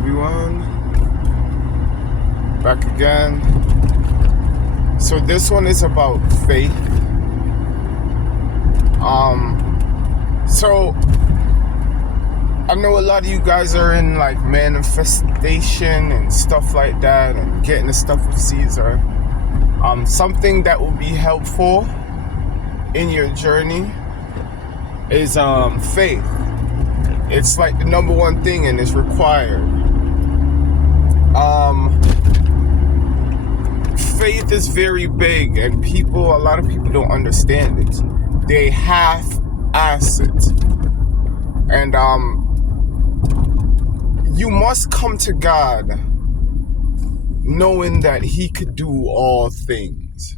everyone, back again. So this one is about faith. So I know a lot of you guys are in like manifestation and stuff like that, and getting the stuff of Caesar. Something that will be helpful in your journey is faith. It's like the number one thing, and it's required. Faith is very big, and a lot of people don't understand it. They half-ass it. And you must come to God knowing that He could do all things.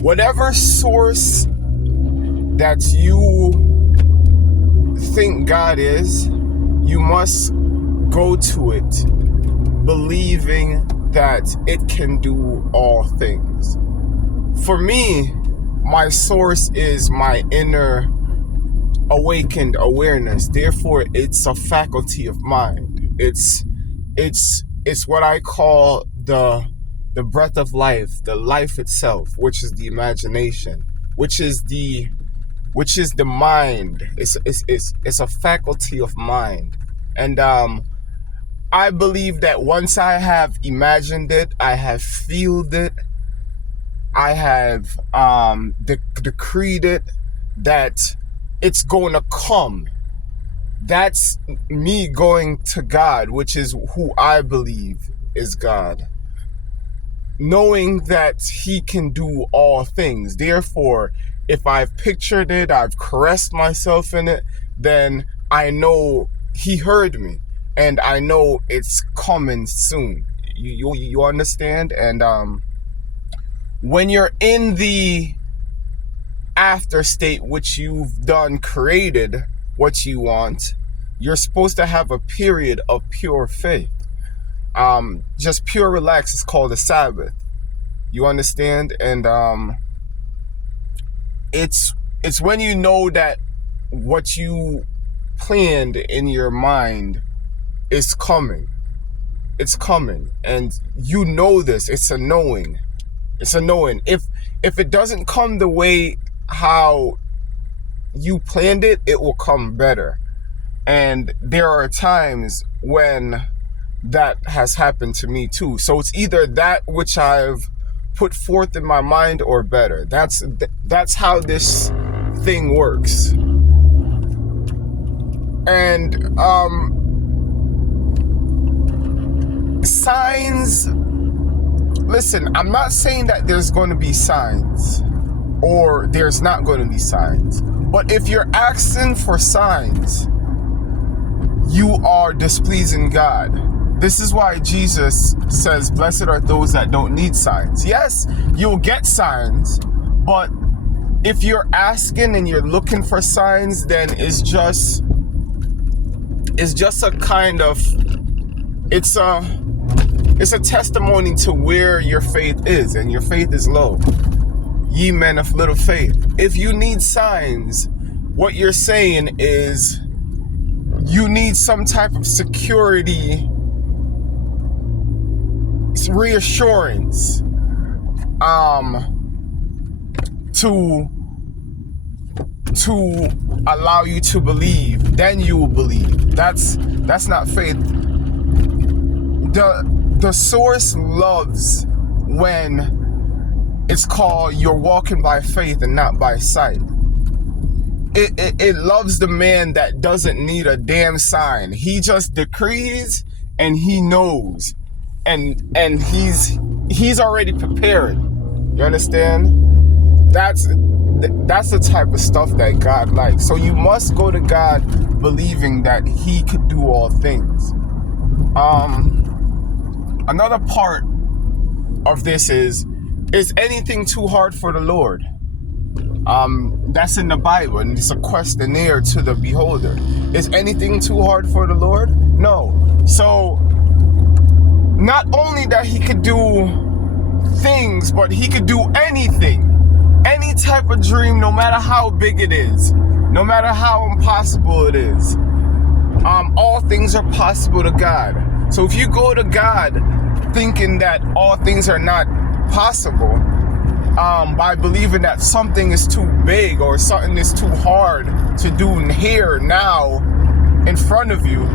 Whatever source that you think God is, you must go to it believing that it can do all things. For me, my source is my inner awakened awareness. Therefore, it's a faculty of mind. It's what I call the breath of life, the life itself, which is the imagination, which is the mind. It's a faculty of mind. And I believe that once I have imagined it, I have feeled it, I have decreed it, that it's going to come. That's me going to God, which is who I believe is God. Knowing that He can do all things. Therefore, if I've pictured it, I've caressed myself in it, then I know He heard me, and I know it's coming soon. You understand? And when you're in the after state, which you've done, created what you want, you're supposed to have a period of pure faith. Just pure relax is called a Sabbath. You understand? And it's when you know that what you planned in your mind is coming. It's coming, and you know this. It's a knowing. It's a knowing. If it doesn't come the way how you planned it, it will come better. And there are times when that has happened to me too. So it's either that which I've put forth in my mind or better. That's how this thing works. And signs, listen, I'm not saying that there's going to be signs or there's not going to be signs, but if you're asking for signs, you are displeasing God. This is why Jesus says, blessed are those that don't need signs. Yes, you'll get signs, but if you're asking and you're looking for signs, then it's just a kind of, it's a testimony to where your faith is, and your faith is low. Ye men of little faith. If you need signs, what you're saying is you need some type of security, reassurance, to allow you to believe. Then you will believe. That's not faith. The source loves when it's called you're walking by faith and not by sight. It loves the man that doesn't need a damn sign. He just decrees and he knows, and he's already prepared. You understand? That's the type of stuff that God likes. So you must go to God believing that He could do all things. Another part of this is anything too hard for the Lord? That's in the Bible, and it's a questionnaire to the beholder. Is anything too hard for the Lord? No. So not only that He could do things, but He could do anything. Any type of dream, no matter how big it is, no matter how impossible it is. All things things are possible to God. So if you go to God thinking that all things are not possible, by believing that something is too big or something is too hard to do here, now, in front of you,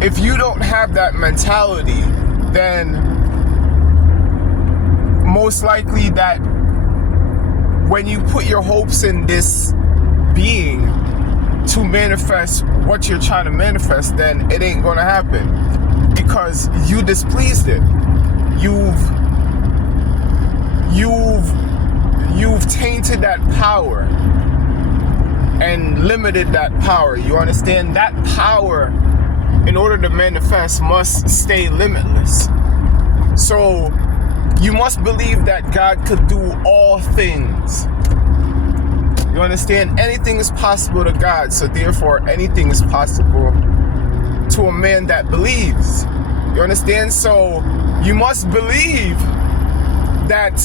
if you don't have that mentality, then most likely that when you put your hopes in this being to manifest what you're trying to manifest, then it ain't gonna happen because you displeased it. You've tainted that power and limited that power. You understand? That power, in order to manifest, must stay limitless. So you must believe that God could do all things. You understand? Anything is possible to God, so therefore anything is possible to a man that believes. You understand? So you must believe that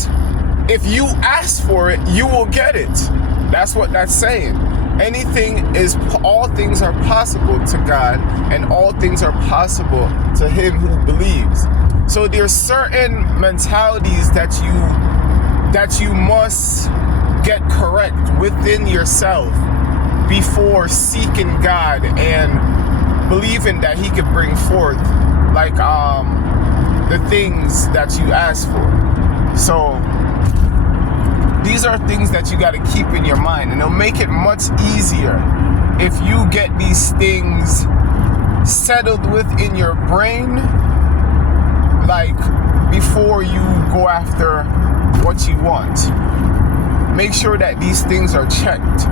if you ask for it, you will get it. That's what that's saying. All things are possible to God, and all things are possible to him who believes. So there's certain mentalities that you must get correct within yourself before seeking God and believing that he could bring forth like the things that you ask for. So these are things that you got to keep in your mind, and it'll make it much easier if you get these things settled within your brain, like before you go after what you want. Make sure that these things are checked.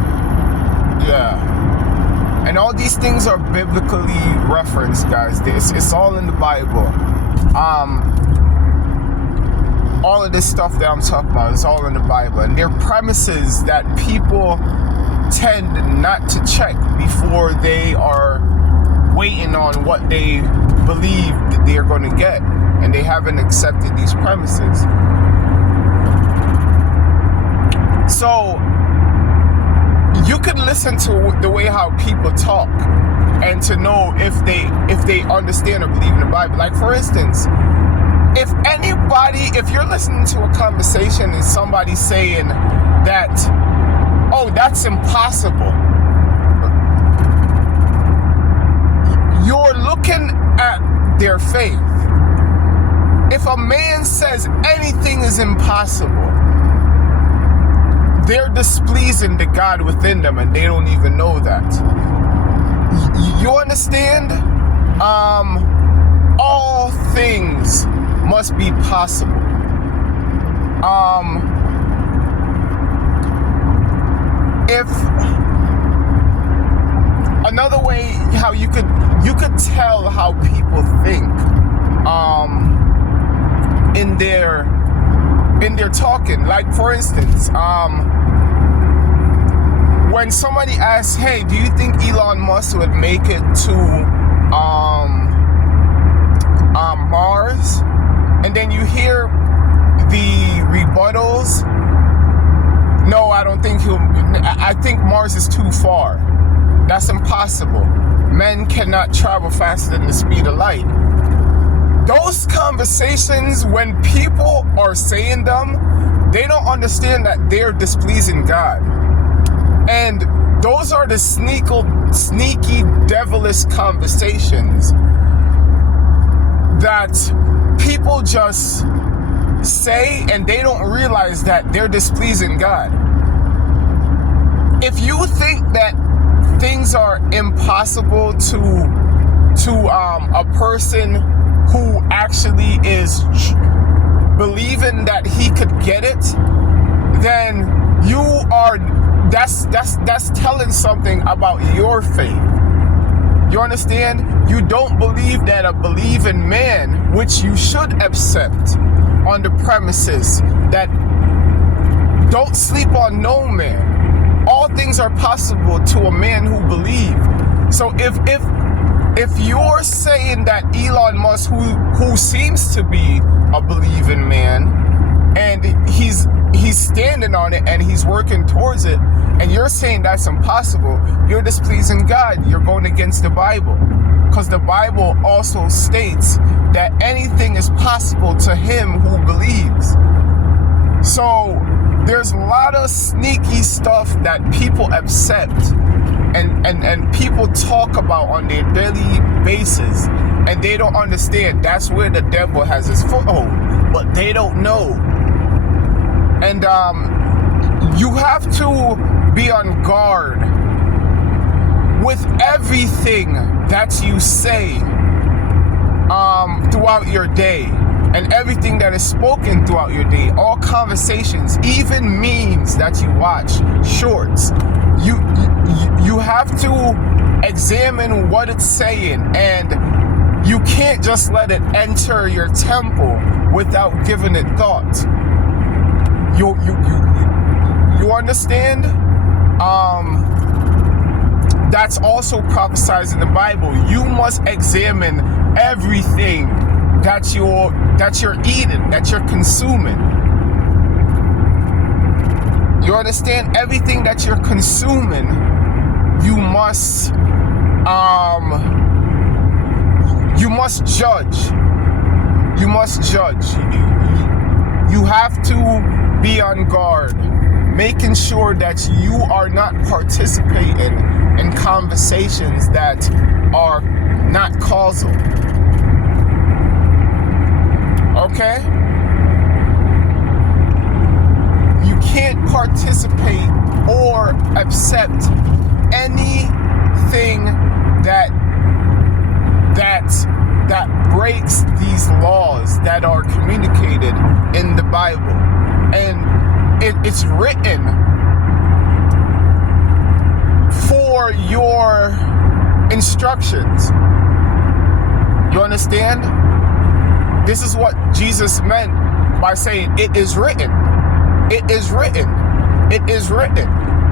Yeah. And all these things are biblically referenced, guys. It's all in the Bible. All of this stuff that I'm talking about is all in the Bible. And they're premises that people tend not to check before they are waiting on what they believe that they're going to get. And they haven't accepted these premises. So you can listen to the way how people talk and to know if they understand or believe in the Bible. Like, for instance, if you're listening to a conversation and somebody's saying that, oh, that's impossible, you're looking at their faith. If a man says anything is impossible, they're displeasing the God within them, and they don't even know that. You understand? All things must be possible. If another way how you could tell how people think in their talking, like, for instance, when somebody asks, hey, do you think Elon Musk would make it to Mars? And then you hear the rebuttals. No, I don't think I think Mars is too far. That's impossible. Men cannot travel faster than the speed of light. Those conversations, when people are saying them, they don't understand that they're displeasing God. And those are the sneaky, devilish conversations that people just say, and they don't realize that they're displeasing God. If you think that things are impossible to a person who actually is believing that he could get it, then that's telling something about your faith. You understand? You don't believe that a believing man, which you should accept on the premises that don't sleep on no man. All things are possible to a man who believes. So if you're saying that Elon Musk, who seems to be a believing man, and he's standing on it and he's working towards it, and you're saying that's impossible, you're displeasing God. You're going against the Bible. Because the Bible also states that anything is possible to him who believes. So there's a lot of sneaky stuff that people accept and people talk about on their daily basis, and they don't understand that's where the devil has his foothold, but they don't know. And you have to be on guard with everything that you say throughout your day, and everything that is spoken throughout your day, all conversations, even memes that you watch, shorts. You have to examine what it's saying, and you can't just let it enter your temple without giving it thought. You understand? That's also prophesied in the Bible. You must examine everything that you're eating, that you're consuming. You understand? Everything that you're consuming, you must judge. You must judge. You have to be on guard, making sure that you are not participating in conversations that are not causal. Okay? You can't participate or accept anything that breaks these laws that are communicated in the Bible. And it's written for your instructions. You understand? This is what Jesus meant by saying, it is written. It is written. It is written.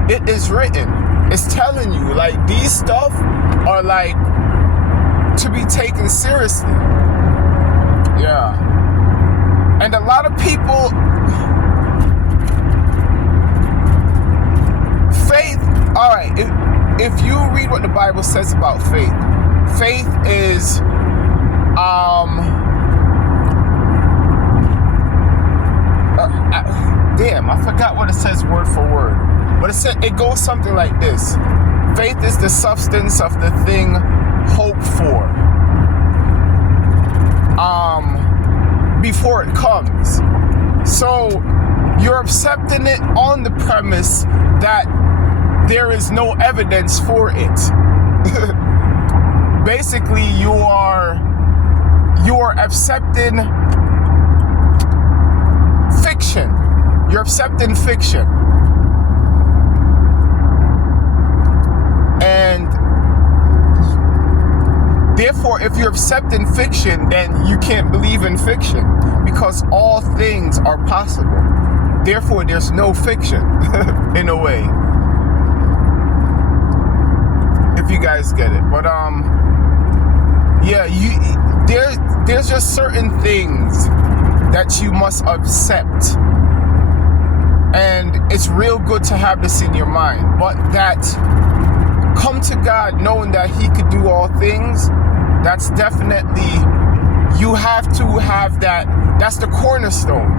It is written. It's telling you, like, these stuff are like to be taken seriously. Yeah. And a lot of people, faith, all right, if you read what the Bible says about faith, faith is damn, I forgot what it says word for word, but it goes something like this: faith is the substance of the thing hoped for, before it comes. So you're accepting it on the premise that there is no evidence for it. Basically, you are accepting fiction. You're accepting fiction. And therefore, if you're accepting fiction, then you can't believe in fiction, because all things are possible. Therefore, there's no fiction, in a way. If you guys get it. But yeah, there's just certain things that you must accept. And it's real good to have this in your mind. But that come to God knowing that He could do all things, that's definitely, you have to have that. That's the cornerstone.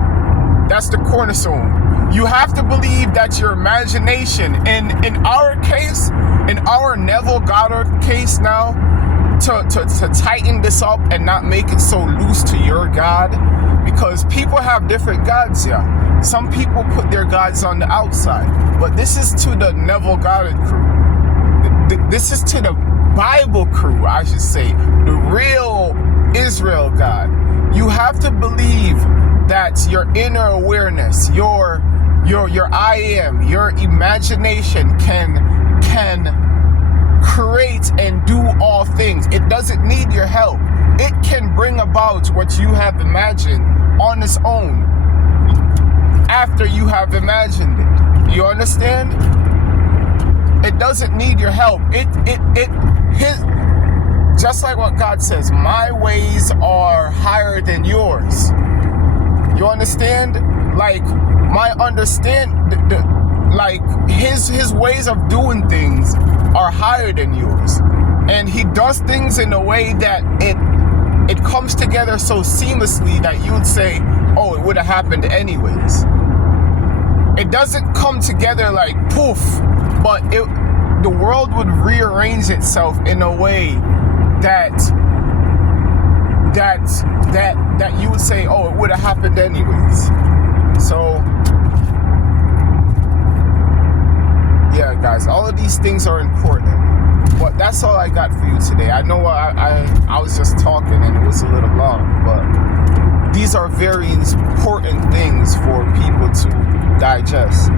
That's the cornerstone. You have to believe that your imagination, in our case, in our Neville Goddard case now, to tighten this up and not make it so loose to your God, because people have different gods, yeah. Some people put their gods on the outside, but this is to the Neville Goddard crew. This is to the Bible crew, I should say, the real Israel God. You have to believe that your inner awareness, your I am, your imagination can create and do all things. It doesn't need your help. It can bring about what you have imagined on its own after you have imagined it. You understand? It doesn't need your help. Just like what God says, my ways are higher than yours. You understand? Like, my like his ways of doing things are higher than yours. And he does things in a way that it comes together so seamlessly that you would say, oh, it would have happened anyways. It doesn't come together like poof, but the world would rearrange itself in a way that you would say, oh, it would have happened anyways. So yeah, guys, all of these things are important. But that's all I got for you today. I know I was just talking and it was a little long, but these are very important things for people to digest.